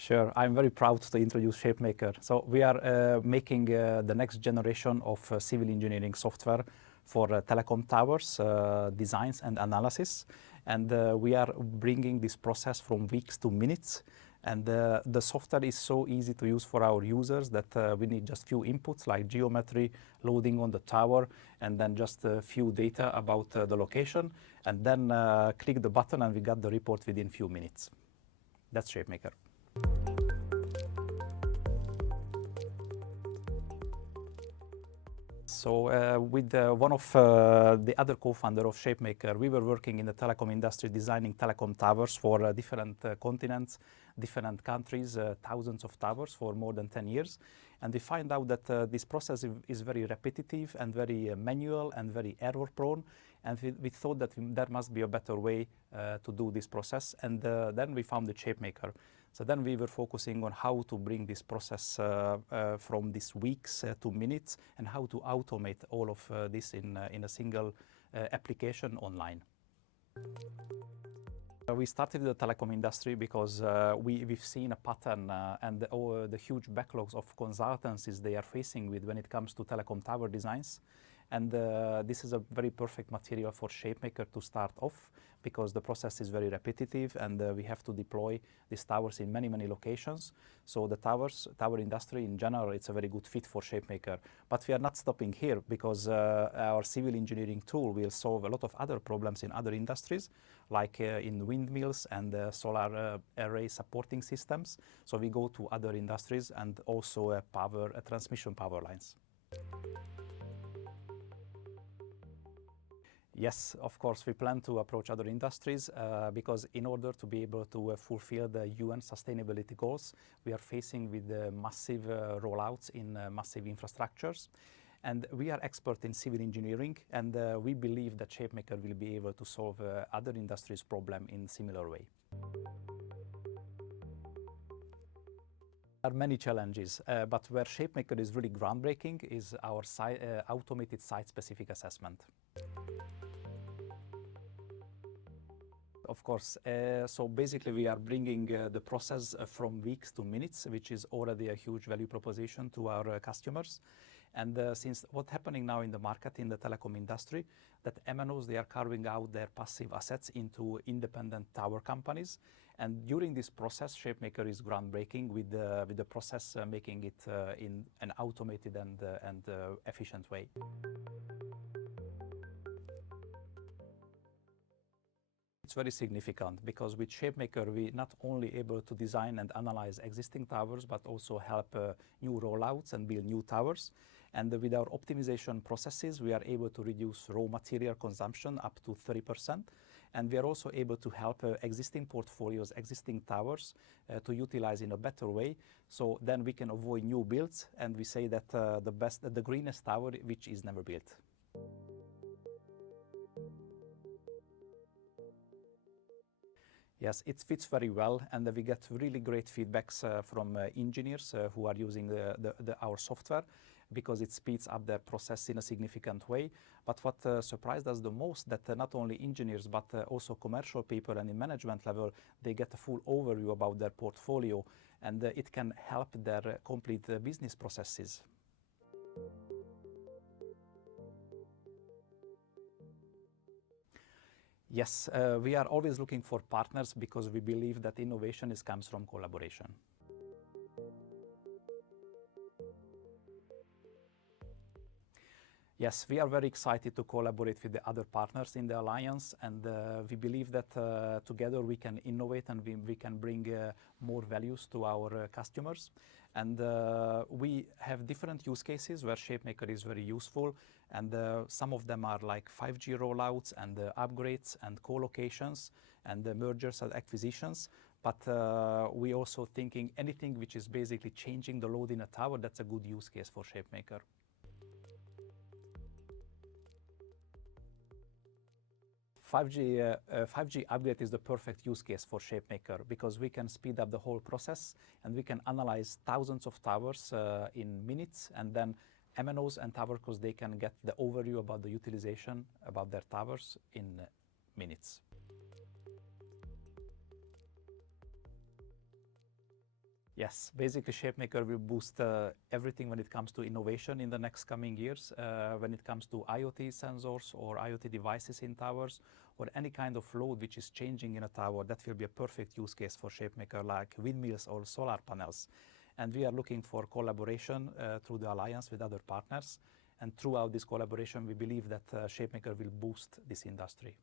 Sure, I'm very proud to introduce ShapeMaker. So we are making the next generation of civil engineering software for telecom towers, designs and analysis. And we are bringing this process from weeks to minutes. And the software is so easy to use for our users that we need just few inputs like geometry, loading on the tower, and then just a few data about the location. And then click the button and we got the report within few minutes. That's ShapeMaker. So with one of the other co-founder of ShapeMaker, we were working in the telecom industry designing telecom towers for different continents, different countries, thousands of towers for more than 10 years. And we find out that this process is very repetitive and very manual and very error prone. And we thought that there must be a better way to do this process. And then we found the ShapeMaker. So then we were focusing on how to bring this process from these weeks to minutes and how to automate all of this in a single application online. We started the telecom industry because we've seen a pattern and the huge backlogs of consultancies they are facing with when it comes to telecom tower designs. And this is a very perfect material for ShapeMaker to start off because the process is very repetitive and we have to deploy these towers in many, many locations. So the tower industry in general, it's a very good fit for ShapeMaker. But we are not stopping here because our civil engineering tool will solve a lot of other problems in other industries, like in windmills and solar array supporting systems. So we go to other industries and also transmission power lines. Yes, of course, we plan to approach other industries because in order to be able to fulfill the UN sustainability goals, we are facing with massive rollouts in massive infrastructures. And we are expert in civil engineering, and we believe that ShapeMaker will be able to solve other industries' problem in similar way. There are many challenges, but where ShapeMaker is really groundbreaking is our automated site-specific assessment. Of course, so basically we are bringing the process from weeks to minutes, which is already a huge value proposition to our customers. And since what's happening now in the market, in the telecom industry, that MNOs, they are carving out their passive assets into independent tower companies. And during this process, ShapeMaker is groundbreaking with the process making it in an automated and efficient way. It's very significant because with ShapeMaker, we not only able to design and analyze existing towers, but also help new rollouts and build new towers. And with our optimization processes, we are able to reduce raw material consumption up to 30%. And we are also able to help existing portfolios, existing towers to utilize in a better way. So then we can avoid new builds. And we say that the greenest tower, which is never built. Yes, it fits very well, and we get really great feedbacks from engineers who are using our software because it speeds up their process in a significant way. But what surprised us the most that not only engineers but also commercial people and in management level, they get a full overview about their portfolio, and it can help their complete business processes. Yes, we are always looking for partners because we believe that innovation comes from collaboration. Yes, we are very excited to collaborate with the other partners in the alliance, and we believe that together we can innovate and we can bring more values to our customers. And we have different use cases where ShapeMaker is very useful, and some of them are like 5G rollouts and upgrades and co-locations and mergers and acquisitions. But we also thinking anything which is basically changing the load in a tower, that's a good use case for ShapeMaker. Five G upgrade is the perfect use case for ShapeMaker because we can speed up the whole process and we can analyze thousands of towers in minutes, and then MNOs and towercos, they can get the overview about the utilization about their towers in minutes. Yes, basically ShapeMaker will boost everything when it comes to innovation in the next coming years, when it comes to IoT sensors or IoT devices in towers, or any kind of load which is changing in a tower. That will be a perfect use case for ShapeMaker, like windmills or solar panels. And we are looking for collaboration through the alliance with other partners. And throughout this collaboration, we believe that ShapeMaker will boost this industry.